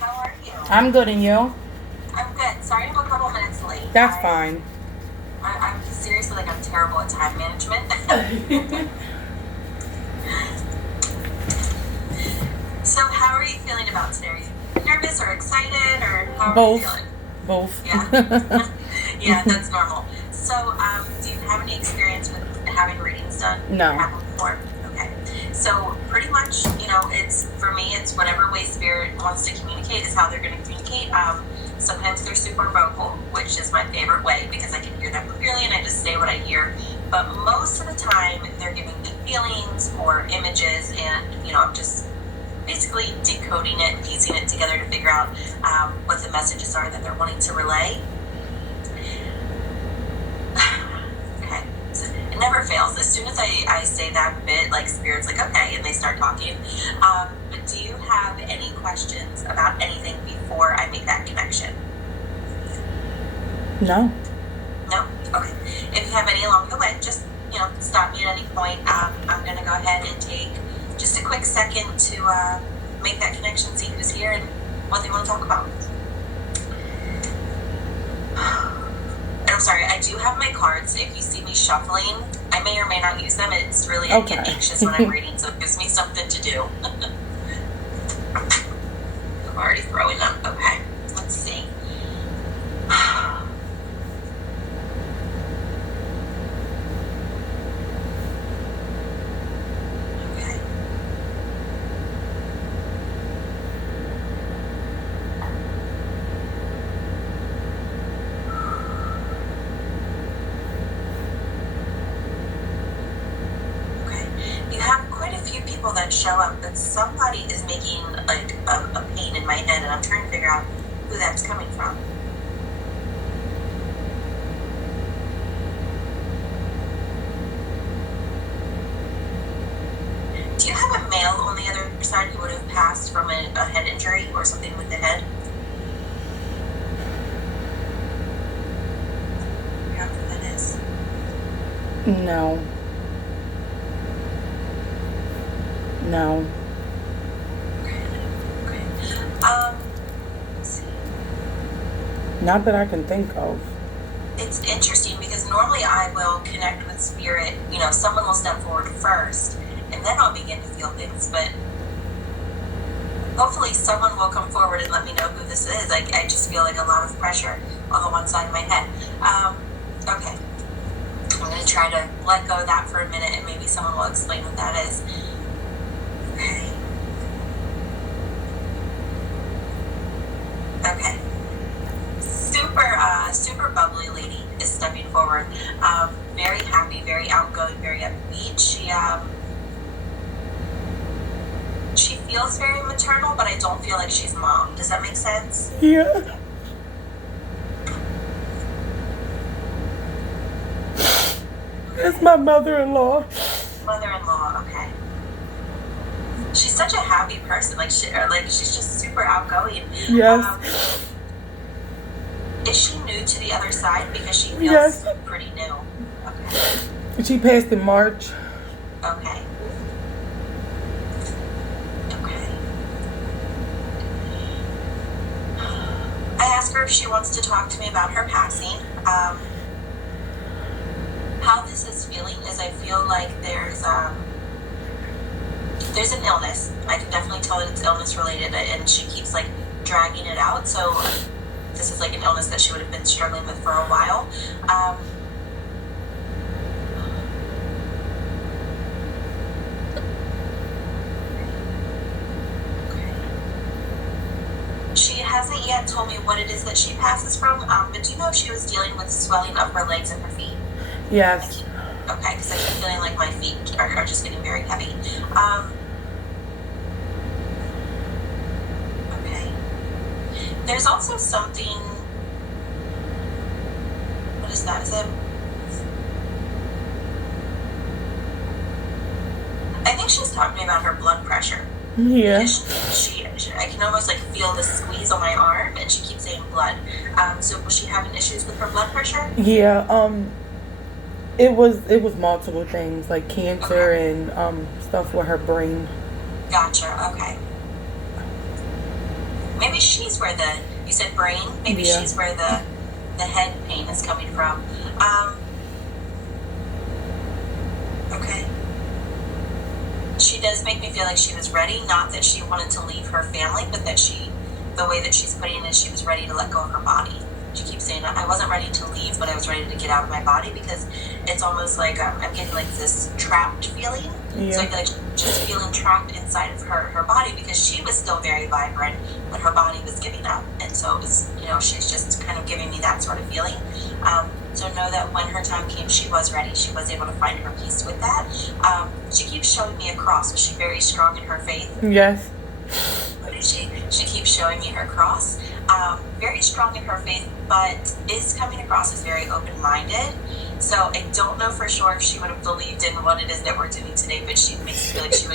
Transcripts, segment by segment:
How are you? I'm good, and you? I'm good. Sorry I'm a couple minutes late. That's fine. I'm seriously like I'm terrible at time management. So how are you feeling about today? Are you nervous or excited or how are you Both. feeling? Both. Yeah. Yeah, that's normal. So do you have any experience with having readings done? Or No. have them before? Okay. So pretty much, it's for me, it's whatever way spirit wants to communicate is how they're going to communicate. Sometimes they're super vocal, which is my favorite way because I can hear them clearly and I just say what I hear. But most of the time, they're giving me feelings or images, and I'm just basically decoding it, piecing it together to figure out what the messages are that they're wanting to relay. Okay. So it never fails. As soon as I say that bit, like spirit's like, okay, and they start talking. But do you have any questions about anything before I make that connection? No. No? Okay. If you have any along the way, just, stop me at any point. I'm going to go ahead and take just a quick second to make that connection, see who's here and what they want to talk about. And I'm sorry, I do have my cards. If you see me shuffling, I may or may not use them. It's really, I get anxious when I'm reading, so it gives me something to do. I'm already throwing them. Okay, let's see. Okay. Okay. You have quite a few people that show up, but somebody is making like a pain in my head, and I'm trying to figure out who that's coming from. Do you have a male on the other side who would have passed from a head injury or something with the head? I don't know who that is. No. No. Okay. Let's see. Not that I can think of. It's interesting because normally I will connect with spirit, someone will step forward first and then I'll begin to feel things, but hopefully someone will come forward and let me know who this is. I just feel like a lot of pressure on the one side of my head. Okay. I'm going to try to let go of that for a minute and maybe someone will explain what that is. Okay. Okay. Super bubbly lady is stepping forward. Very happy, very outgoing, very upbeat. She feels very maternal, but I don't feel like she's mom. Does that make sense? Yeah. It's my mother-in-law. Mother-in-law. Okay. She's such a happy person. She's just super outgoing. Yes. Is she new to the other side? Because she feels Yes. pretty new. Okay. She passed in March. Okay. Okay. I asked her if she wants to talk to me about her passing. How this is feeling is I feel like there's an illness. I can definitely tell that it's illness related, and she keeps like dragging it out. So this is like an illness that she would have been struggling with for a while. She hasn't yet told me what it is that she passes from, but do you know if she was dealing with swelling of her legs and her feet? Yes. Okay, because I keep feeling like my feet are just getting very heavy. Okay. There's also something. What is that? Is it? I think she's talking to me about her blood pressure. Yeah. I can almost like feel the squeeze on my arm, and she keeps saying blood. So was she having issues with her blood pressure? Yeah. It was multiple things like cancer and stuff with her brain. Gotcha. Okay. Maybe maybe she's where you said brain, maybe Yeah. she's where the head pain is coming from. Okay. She does make me feel like she was ready, not that she wanted to leave her family, but that the way that she's putting it, she was ready to let go of her body. She keeps saying, I wasn't ready to leave, but I was ready to get out of my body, because it's almost like I'm getting like this trapped feeling. Yeah. So I feel like just feeling trapped inside of her body, because she was still very vibrant, but her body was giving up. And so it was, she's just kind of giving me that sort of feeling. So know that when her time came, she was ready. She was able to find her peace with that. She keeps showing me a cross. Was she very strong in her faith? Yes. She keeps showing me her cross. Very strong in her faith, but is coming across as very open-minded. So I don't know for sure if she would have believed in what it is that we're doing today, but she makes me feel like she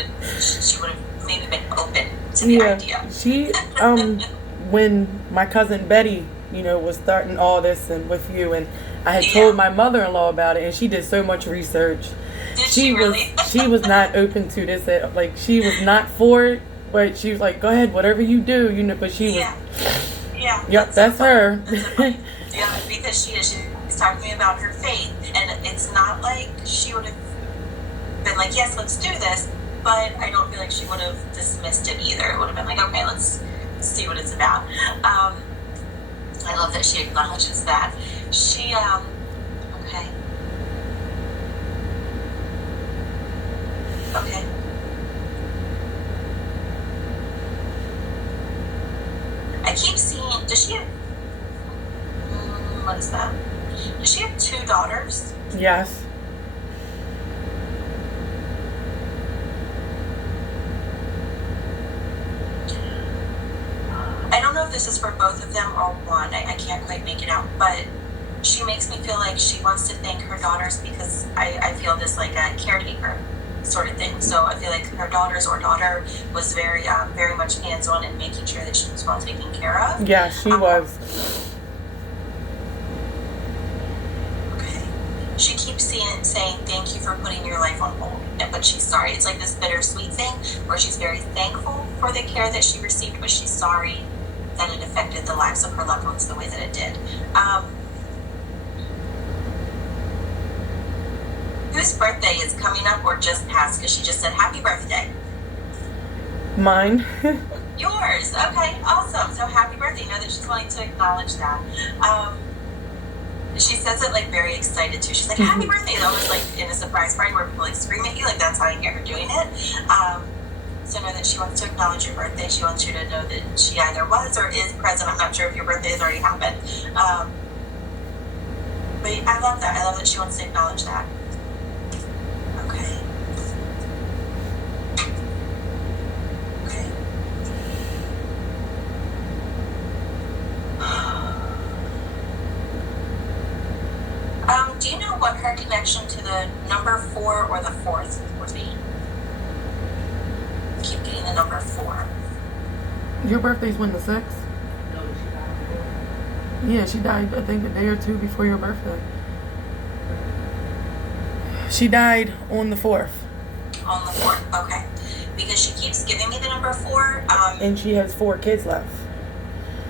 would have maybe been open to the idea. She when my cousin Betty, was starting all this and with you, and I had told my mother-in-law about it, and she did so much research. Did she really? She was not open to this. Like, she was not for it, but she was like, "Go ahead, whatever you do," but she was. Yeah. Yep, that's her. Yeah, because she's talking to me about her faith, and it's not like she would have been like, "Yes, let's do this," but I don't feel like she would have dismissed it either. It would have been like, "Okay, let's see what it's about." I love that she acknowledges that. She, okay. Okay. I keep seeing, does she have, what is that? Does she have 2 daughters? Yes. I don't know if this is for both of them or one. I can't quite make it out, but she makes me feel like she wants to thank her daughters, because I feel this like a caretaker sort of thing. So I feel like her daughters or daughter was very much hands-on in making sure that she was well taken care of. Yeah, she was. Okay. She keeps saying thank you for putting your life on hold, but she's sorry. It's like this bittersweet thing where she's very thankful for the care that she received, but she's sorry that it affected the lives of her loved ones the way that it did. Whose birthday is coming up or just passed? Because she just said happy birthday. Mine. Yours. Okay, awesome. So happy birthday. Know that she's wanting to acknowledge that. She says it like very excited too. She's like, happy birthday. It's almost like in a surprise party where people like scream at you. Like, that's how I hear her doing it. So know that she wants to acknowledge your birthday. She wants you to know that she either was or is present. I'm not sure if your birthday has already happened. But I love that. I love that she wants to acknowledge that. Okay. Okay. Do you know what her connection to the number 4 or the 4th would be? Keep getting the number 4. Your birthday's when, the 6th? Yeah, she died, I think, a day or two before your birthday. She died on the 4th. On the 4th, okay. Because she keeps giving me the number 4. And she has 4 kids left.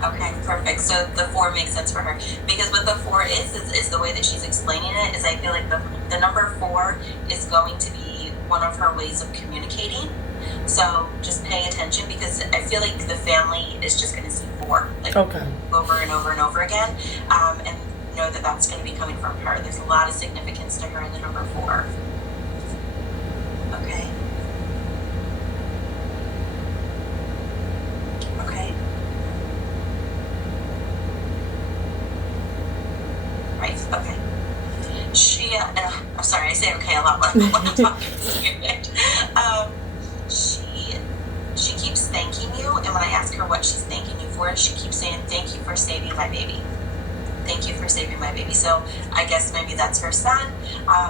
Okay, perfect. So the 4 makes sense for her. Because what the 4 is the way that she's explaining it, is I feel like the number 4 is going to be one of her ways of communicating. So just pay attention, because I feel like the family is just going to see 4, like Okay. over and over and over again. And know that that's going to be coming from her. There's a lot of significance to her in the number 4. Okay. Okay. Right. Okay. She, I'm sorry, I say okay a lot when I'm talking to you. She keeps thanking you, and when I ask her what she's thanking you for, she keeps saying, thank you for saving my baby. Thank you for saving my baby. So I guess maybe that's her son.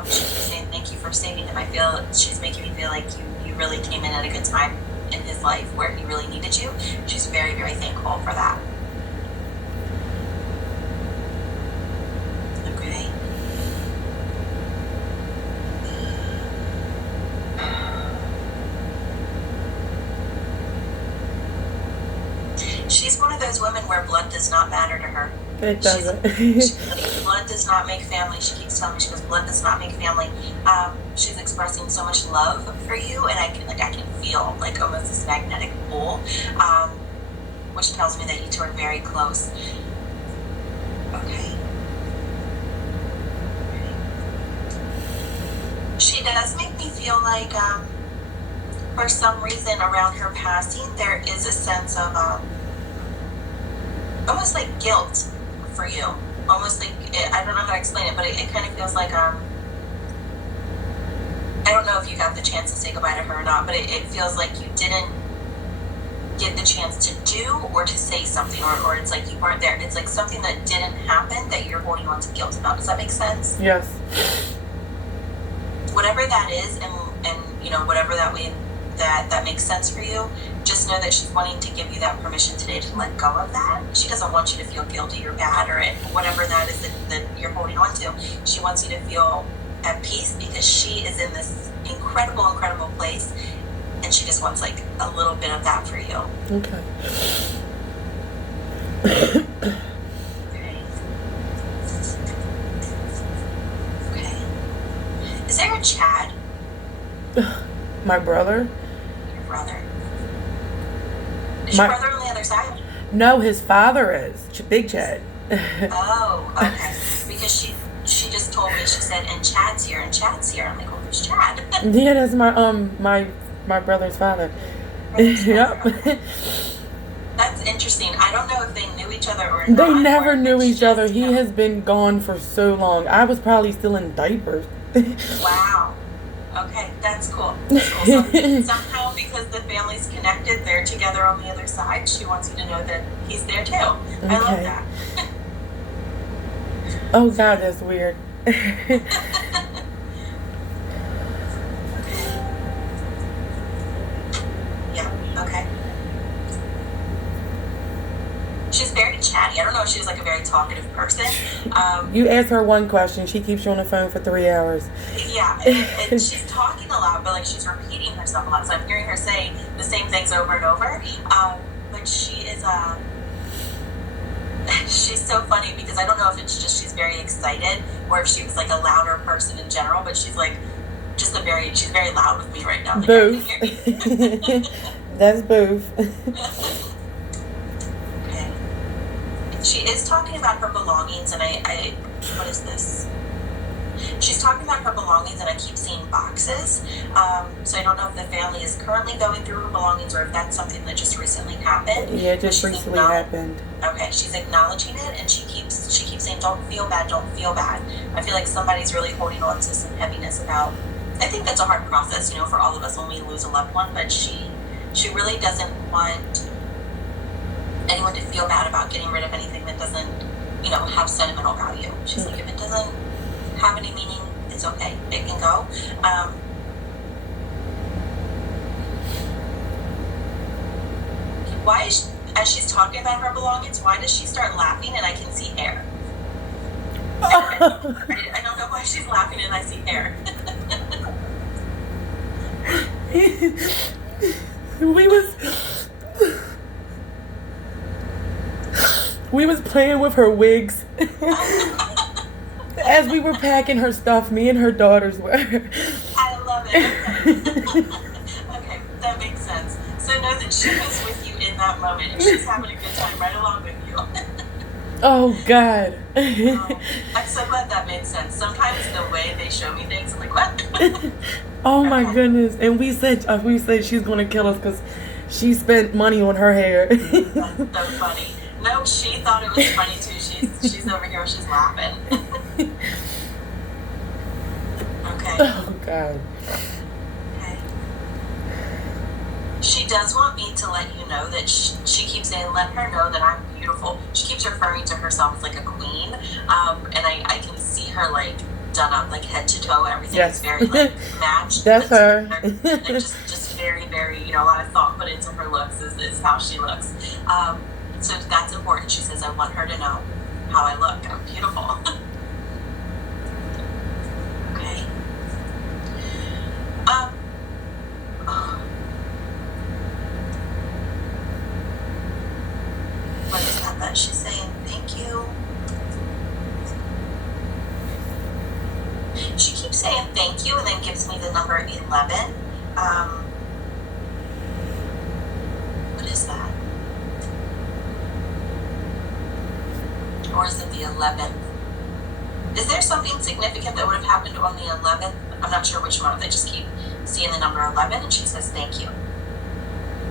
She keeps saying, thank you for saving him. I feel she's making me feel like you really came in at a good time in his life where he really needed you. She's very, very thankful for that. Okay. She's going one of those women where blood does not matter to her. It doesn't. Blood does not make family. She keeps telling me, she goes, blood does not make family. She's expressing so much love for you, and I can feel like almost this magnetic pull, which tells me that you two are very close. Okay. She does make me feel like, for some reason around her passing, there is a sense of almost like guilt for you. Almost like, I don't know how to explain it, but it kind of feels like, I don't know if you got the chance to say goodbye to her or not, but it feels like you didn't get the chance to do or to say something, or it's like you weren't there. It's like something that didn't happen that you're holding on to guilt about. Does that make sense? Yes. Whatever that is, and you know, whatever that way that makes sense for you, just know that she's wanting to give you that permission today to let go of that. She doesn't want you to feel guilty or bad or whatever that is that you're holding on to. She wants you to feel at peace because she is in this incredible place, and she just wants like a little bit of that for you. Okay. Okay. Is there a Chad? My brother? Your brother. Is your brother on the other side? No, his father is. Big Chad. Oh, okay. Because she just told me, she said, and Chad's here, and Chad's here. I'm like, well, who's Chad? Yeah, that's my brother's father. Yep. That's interesting. I don't know if they knew each other or They not. never knew each other. He has been gone for so long. I was probably still in diapers. Wow. Okay, that's cool. That's cool. So, somehow, because the family's connected, they're together on the other side. She wants you to know that he's there too. I love that. Oh God, that's weird. Yeah, okay. She's very chatty. I don't know if she's like a very talkative person. You ask her one question, she keeps you on the phone for 3 hours. Yeah, and she's talking a lot, but like she's repeating herself a lot. So I'm hearing her say the same things over and over. But she is she's so funny because I don't know if it's just she's very excited or if she was like a louder person in general, but she's like just she's very loud with me right now. Like, both. That's both. Okay. She is talking about her belongings, and I what is this? She's talking about her belongings, and I keep seeing boxes. So I don't know if the family is currently going through her belongings or if that's something that just recently happened. Yeah, it just recently happened. Okay, she's acknowledging it, and she keeps saying, "Don't feel bad, don't feel bad." I feel like somebody's really holding on to some heaviness about. I think that's a hard process, you know, for all of us when we lose a loved one. But she really doesn't want anyone to feel bad about getting rid of anything that doesn't, you know, have sentimental value. She's like, if it doesn't have any meaning, it's okay. It can go. Why is as she's talking about her belongings, why does she start laughing and I can see hair? I don't know why she's laughing and I see hair. We was playing with her wigs as we were packing her stuff. Me and her daughters were. I love it. Okay, that makes sense. So know that she was with you in that moment, and she's having a good time right along with you. Oh God. I'm so glad that made sense. Sometimes the way they show me things, I'm like, what? Oh my goodness! And we said she's gonna kill us because she spent money on her hair. That's so funny. No, she thought it was funny too. She's over here. She's laughing. Okay. Oh God. Okay. She does want me to let you know that she keeps saying, let her know that I'm beautiful. She keeps referring to herself as like a queen. And I can see her like done up like head to toe. Everything is very like matched. That's her. Like, just very, very, you know, a lot of thought put into her looks is how she looks. So that's important. She says, I want her to know how I look. I'm beautiful. Okay. that. She's saying thank you. She keeps saying thank you and then gives me the number 11. What is that? Or is it the 11th? Is there something significant that would have happened on the 11th? I'm not sure which month. I just keep seeing the number 11 and she says thank you.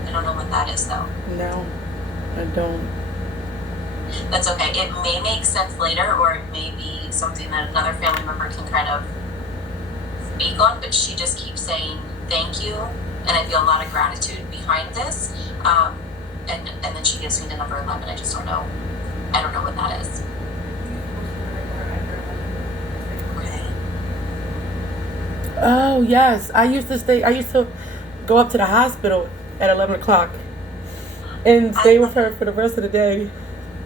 I don't know what that is though. No, I don't. That's okay. It may make sense later, or it may be something that another family member can kind of speak on, but she just keeps saying thank you, and I feel a lot of gratitude behind this. And then she gives me the number 11. I just don't know. I don't know what that is. Okay. Oh, yes. I used to go up to the hospital at 11 o'clock and stay with her for the rest of the day.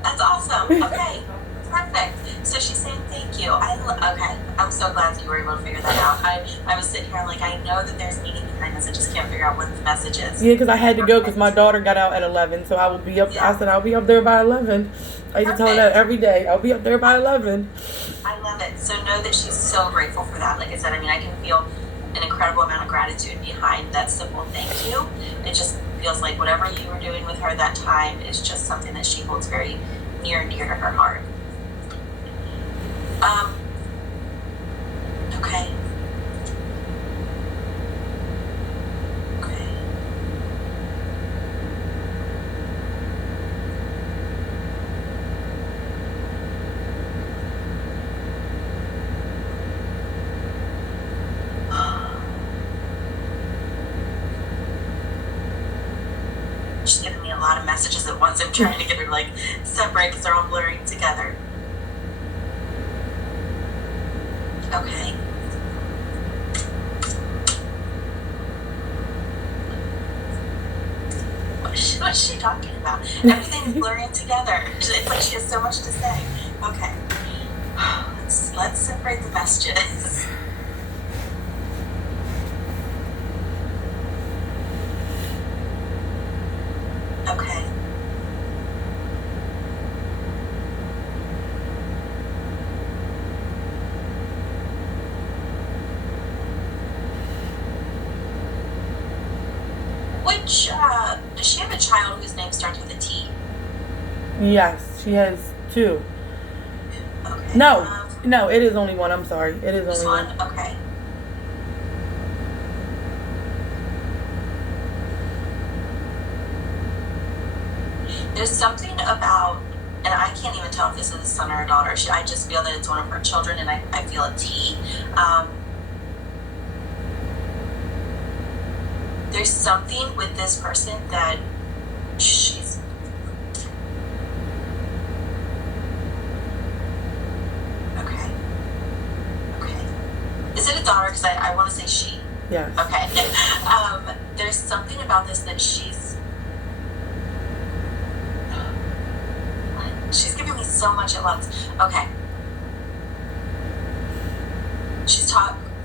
That's awesome. Okay. Perfect. So she's saying thank you. Okay. I'm so glad that you were able to figure that out. I was sitting here like, I know that there's meaning behind this. I just can't figure out what the message is. Yeah, because I had to go because my daughter got out at 11. So I will be up. Yeah. I said I'll be up there by 11. I used to tell her that every day. I'll be up there by 11. I love it. So know that she's so grateful for that. Like I said, I mean, I can feel an incredible amount of gratitude behind that simple thank you. It just feels like whatever you were doing with her that time is just something that she holds very near and dear to her heart. Okay. Okay. She's giving me a lot of messages at once. I'm trying to get her to like separate because they're all blurring together. Okay. What's she talking about? Everything's blurring together. It's like she has so much to say. Okay. Let's separate the messages. Okay. Does she have a child whose name starts with a T? Yes, she has 2. Okay. No, it is only 1. I'm sorry. It is only one. Okay. There's something about, and I can't even tell if this is a son or a daughter. I just feel that it's one of her children, and I feel a T. There's something with this person that she's okay. Is it a daughter? Because I want to say she. Yes. Okay. There's something about this that she's giving me so much at once. Okay.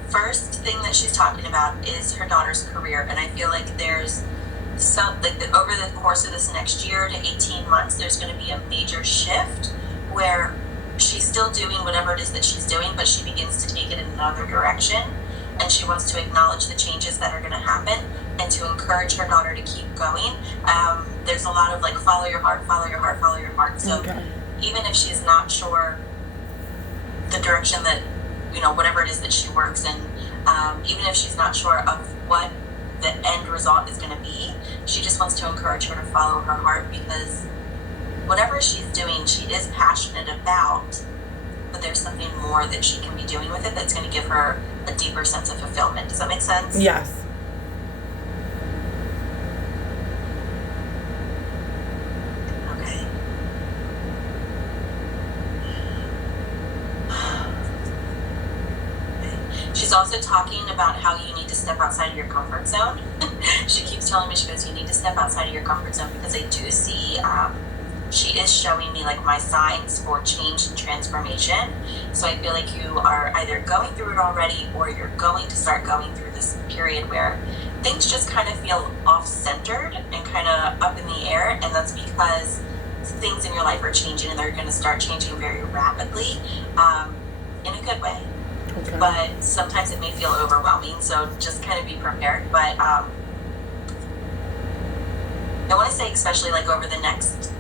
First thing that she's talking about is her daughter's career, and I feel like there's over the course of this next year to 18 months, there's going to be a major shift where she's still doing whatever it is that she's doing, but she begins to take it in another direction, and she wants to acknowledge the changes that are going to happen and to encourage her daughter to keep going. There's a lot of like follow your heart, follow your heart, follow your heart. So even if she's not sure the direction that, whatever it is that she works in, even if she's not sure of what the end result is going to be, she just wants to encourage her to follow her heart, because whatever she's doing, she is passionate about, but there's something more that she can be doing with it that's going to give her a deeper sense of fulfillment. Does that make sense? Yes. She's also talking about how you need to step outside of your comfort zone. She keeps telling me, she goes, you need to step outside of your comfort zone, because I do see, she is showing me like my signs for change and transformation. So I feel like you are either going through it already, or you're going to start going through this period where things just kind of feel off-centered and kind of up in the air. And that's because things in your life are changing, and they're going to start changing very rapidly, in a good way. Okay. But sometimes it may feel overwhelming, so just kind of be prepared. But I want to say, especially like over the next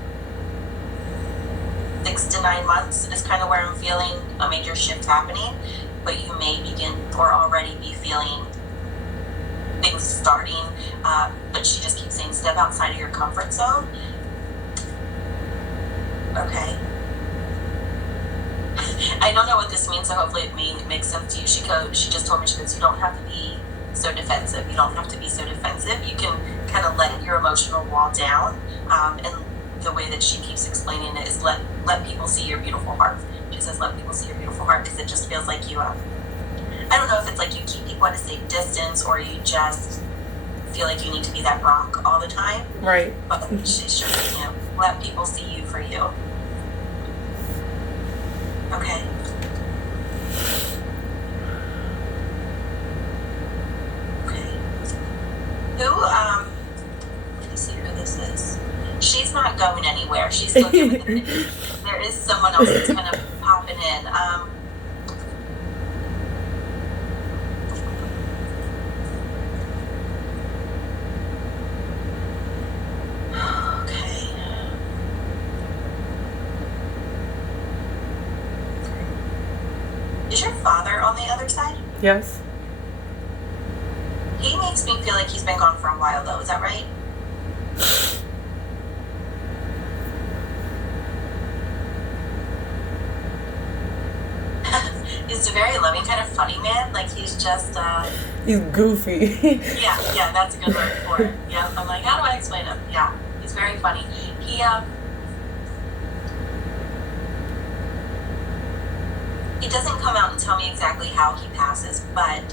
6 to 9 months is kind of where I'm feeling a major shift happening. But you may begin or already be feeling things starting. But she just keeps saying, step outside of your comfort zone. Okay. I don't know what this means, so hopefully it makes sense to you. She just told me, she goes, you don't have to be so defensive. You don't have to be so defensive. You can kind of let your emotional wall down. And the way that she keeps explaining it is let people see your beautiful heart. She says, let people see your beautiful heart, because it just feels like you, I don't know if it's like you keep people at a safe distance, or you just feel like you need to be that rock all the time. Right. But she's just, let people see you for you. Okay. Okay. Let me see who this is. She's not going anywhere. She's still giving the There is someone else that's kind of popping in. Okay. Is your father on the other side? Yes. He makes me feel like he's been gone for a while, though. Is that right? He's a very loving, kind of funny man. Like, he's just, He's goofy. yeah, that's a good word for it. Yeah, I'm like, how do I explain him? Yeah, he's very funny. He doesn't come out and tell me exactly how he passes, but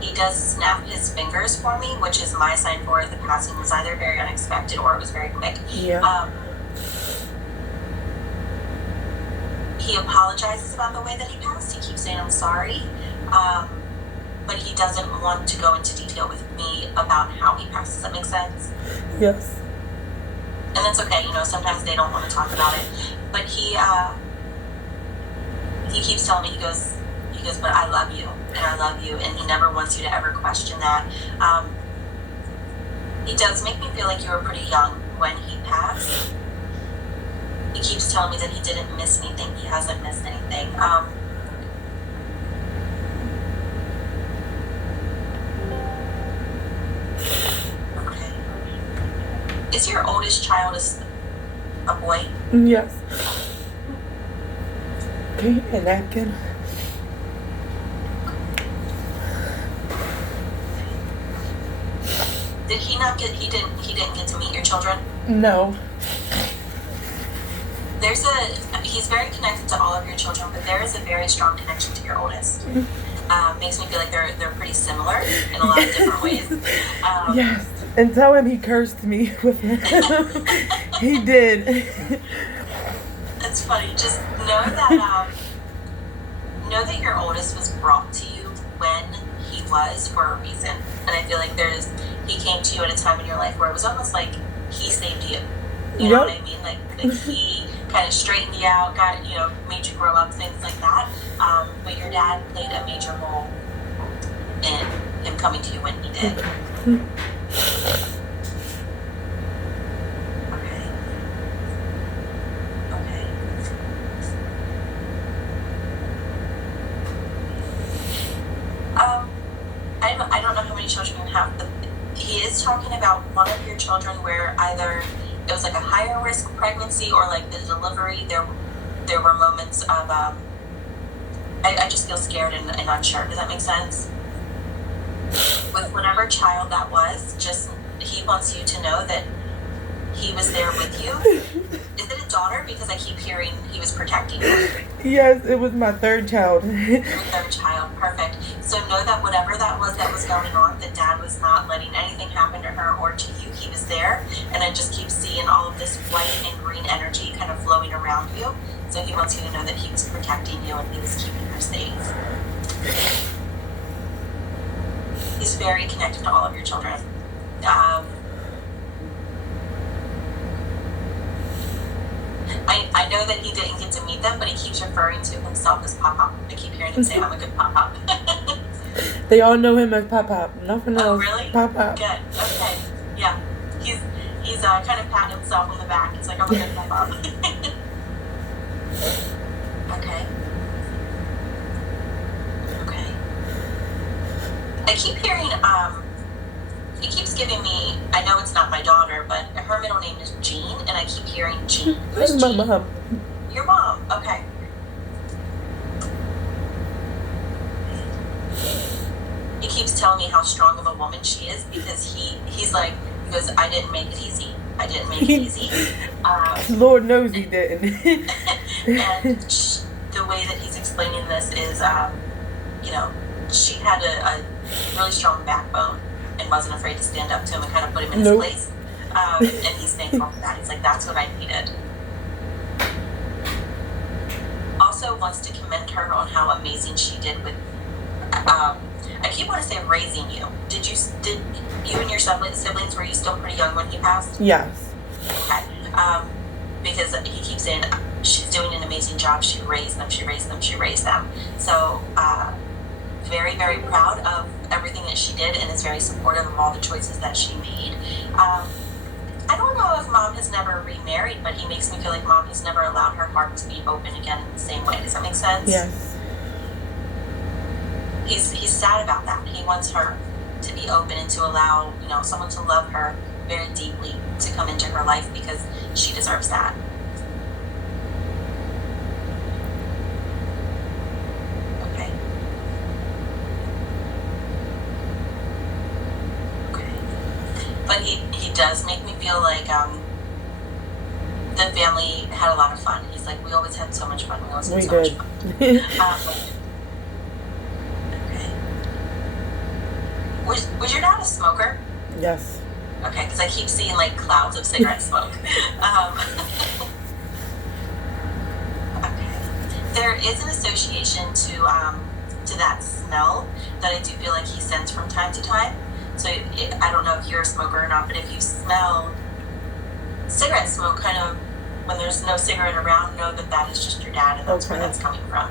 he does snap his fingers for me, which is my sign for it. The passing was either very unexpected or it was very quick. Yeah. He apologizes about the way that he passed. He keeps saying, I'm sorry. But he doesn't want to go into detail with me about how he passed. Does that make sense? Yes. And that's okay. Sometimes they don't want to talk about it. But he keeps telling me, he goes, but I love you, and I love you, and he never wants you to ever question that. He does make me feel like you were pretty young when he passed. He keeps telling me that he didn't miss anything. He hasn't missed anything. Okay. Is your oldest child a boy? Yes. Okay, a napkin. Did he not get? He didn't get to meet your children. No. He's very connected to all of your children, but there is a very strong connection to your oldest. Makes me feel like they're pretty similar in a lot of different ways. Yes, and tell him he cursed me with him. He did. That's funny. Just know that your oldest was brought to you when he was for a reason, and I feel like he came to you at a time in your life where it was almost like he saved you. You know what I mean? Like he kind of straightened you out, made you grow up, things like that. But your dad played a major role in him coming to you when he did. Okay. I don't know how many children you have, but he is talking about one of your children where either it was like a higher risk pregnancy or like the delivery. There were moments of I just feel scared and unsure. Does that make sense? With whatever child that was, just he wants you to know that he was there with you. Is it a daughter? Because I keep hearing he was protecting you. Yes, it was my third child. Your third child, perfect. So know that whatever that was going on, that dad was not letting anything happen to her or to you. He was there, and I just keep seeing all of this white and green energy kind of flowing around you. So he wants you to know that he was protecting you and he was keeping her safe. He's very connected to all of your children. I know that he didn't get to meet them, but he keeps referring to himself as Pop-Pop. I keep hearing him say, I'm a good Pop-Pop. They all know him as Pop-Pop. Nothing else. Oh, really? Pop-Pop. Good. Okay. Yeah. He's kind of patting himself on the back. He's like, I'm a good Pop-Pop. Okay. Okay. I keep hearing, he keeps giving me, I know it's not my daughter, but her middle name is Jean, and I keep hearing Jean. Who's That's my Jean? mom. Your mom. Okay. He keeps telling me how strong of a woman she is because he's like, he goes, I didn't make it easy. I didn't make it easy. Lord knows he didn't. And the way that he's explaining this is, you know, she had a really strong backbone and wasn't afraid to stand up to him and kind of put him in his place. And he's thankful for that. He's like, that's what I needed. Also wants to commend her on how amazing she did with, I keep wanting to say raising you. Did you and your siblings, were you still pretty young when he passed? Yes. Okay. Because he keeps saying she's doing an amazing job. She raised them. So, very, very proud of everything that she did and is very supportive of all the choices that she made. I don't know if Mom has never remarried, but he makes me feel like Mom has never allowed her heart to be open again in the same way. Does that make sense? Yes. He's sad about that. He wants her to be open and to allow, you know, someone to love her very deeply to come into her life because she deserves that. Okay. Okay. But he does make me feel like the family had a lot of fun. He's like, we always had so much fun. We did. Okay. Was your dad a smoker? Yes. Okay, because I keep seeing like clouds of cigarette smoke. Okay. There is an association to that smell that I do feel like he sends from time to time. So I don't know if you're a smoker or not, but if you smell cigarette smoke, kind of when there's no cigarette around, know that is just your dad, and that's where that's coming from.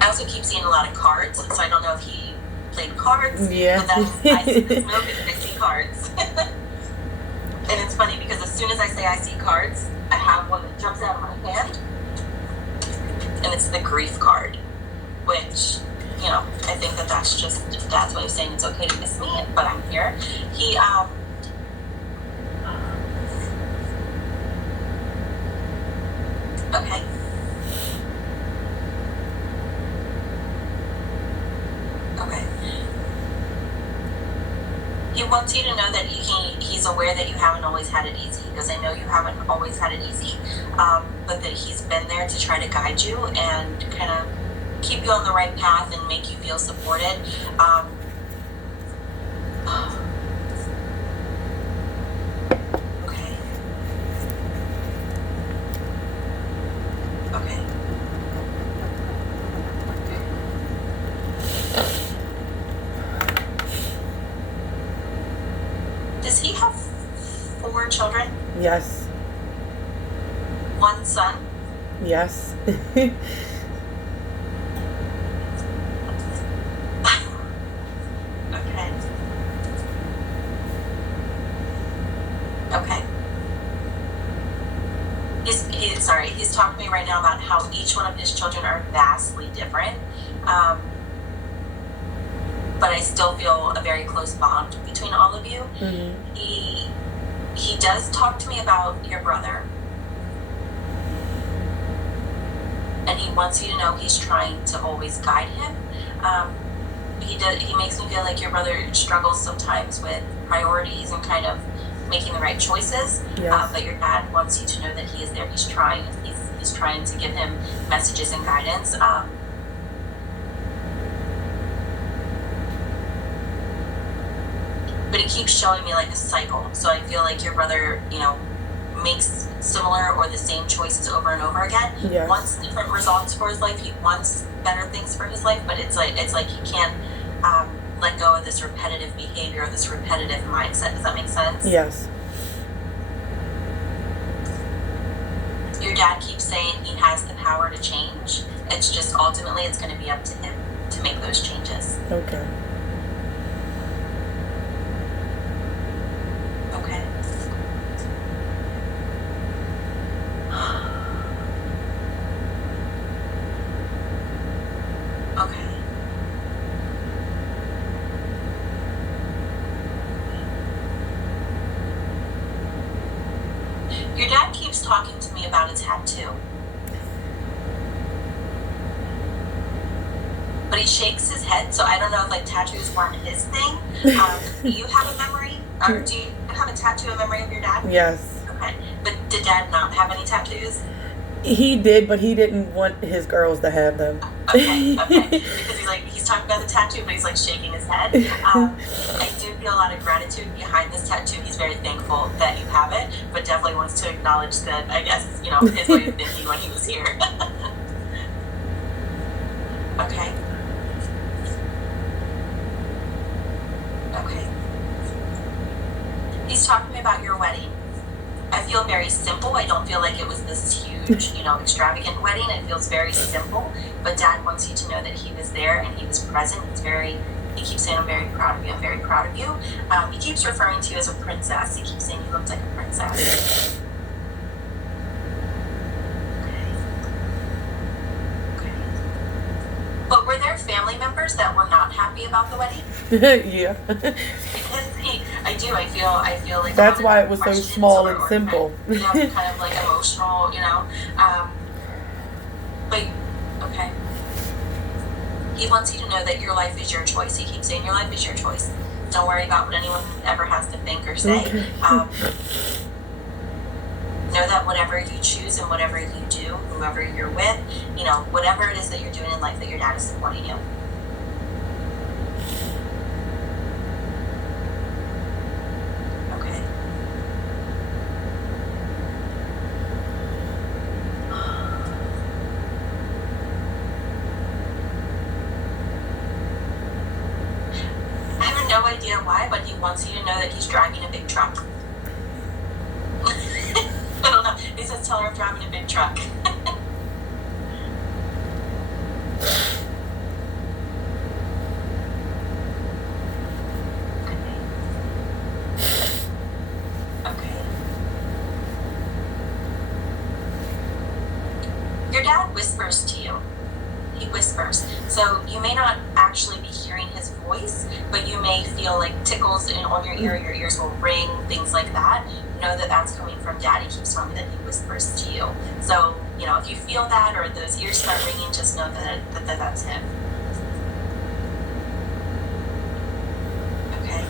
I also keep seeing a lot of cards, so I don't know if he played cards. Yeah. But I see the smoke and I see cards. And it's funny because as soon as I say I see cards, I have one that jumps out of my hand, and it's the grief card, which, you know, I think that's just Dad's way of saying it's okay to miss me, but I'm here. He okay. Okay. He wants you to know that he's aware that you haven't always had it easy. He goes, I know you haven't always had it easy, but that he's been there to try to guide you and kind of keep you on the right path and make you feel supported. Okay. Okay. Does he have 4 children? Yes. 1 son? Yes. Okay. Okay. He's talking to me right now about how each one of his children are vastly different. But I still feel a very close bond between all of you. Mm-hmm. He does talk to me about your brother. And he wants you to know he's trying to always guide him. He makes me feel like your brother struggles sometimes with priorities and kind of making the right choices. Yes. But your dad wants you to know that he is there. He's trying. He's trying to give him messages and guidance. But it keeps showing me like a cycle. So I feel like your brother, you know, makes similar or the same choices over and over again. Yes. Wants different results for his life. He wants better things for his life, but it's like he can't let go of this repetitive behavior, this repetitive mindset. Does that make sense? Yes. dad keeps saying he has the power to change. It's just ultimately it's going to be up to him to make those changes. Okay. Okay. Okay. Your dad keeps talking to me about a tattoo. But he shakes his head, so I don't know if like tattoos weren't his thing. Do you have a memory? Or do you have a tattoo, a memory of your dad? Yes. Okay. But did dad not have any tattoos? He did, but he didn't want his girls to have them. Okay. Because he's talking about the tattoo, but he's like shaking his head. I do feel a lot of gratitude behind this tattoo. He's very thankful that you have it, but definitely wants to acknowledge that, I guess, his way of thinking when he was here. Okay. Okay. He's talking to me about your wedding. I feel very simple. I don't feel like it was this huge, extravagant wedding. It feels very simple. But Dad wants you to know that he was there and he was present. He keeps saying, I'm very proud of you. I'm very proud of you. He keeps referring to you as a princess. He keeps saying you looked like a princess. Okay. But were there family members that were not happy about the wedding? Yeah. Because I feel like that's why it was so small and simple. Kind of like emotional, but okay. He wants you to know that your life is your choice. He keeps saying your life is your choice. Don't worry about what anyone ever has to think or say. Okay. Know that whatever you choose and whatever you do, whoever you're with, whatever it is that you're doing in life, that your dad is supporting you. No idea why, but he wants you to know that he's driving a big truck. I don't know. He says, tell her I'm driving a big truck. Okay. Your dad whispers to you. He whispers. So you may not actually be hearing his voice, but you may feel like tickles on your ear, your ears will ring, things like that. Know that that's coming from Dad. He keeps telling me that he whispers to you. So, if you feel that or those ears start ringing, just know that that's him. Okay.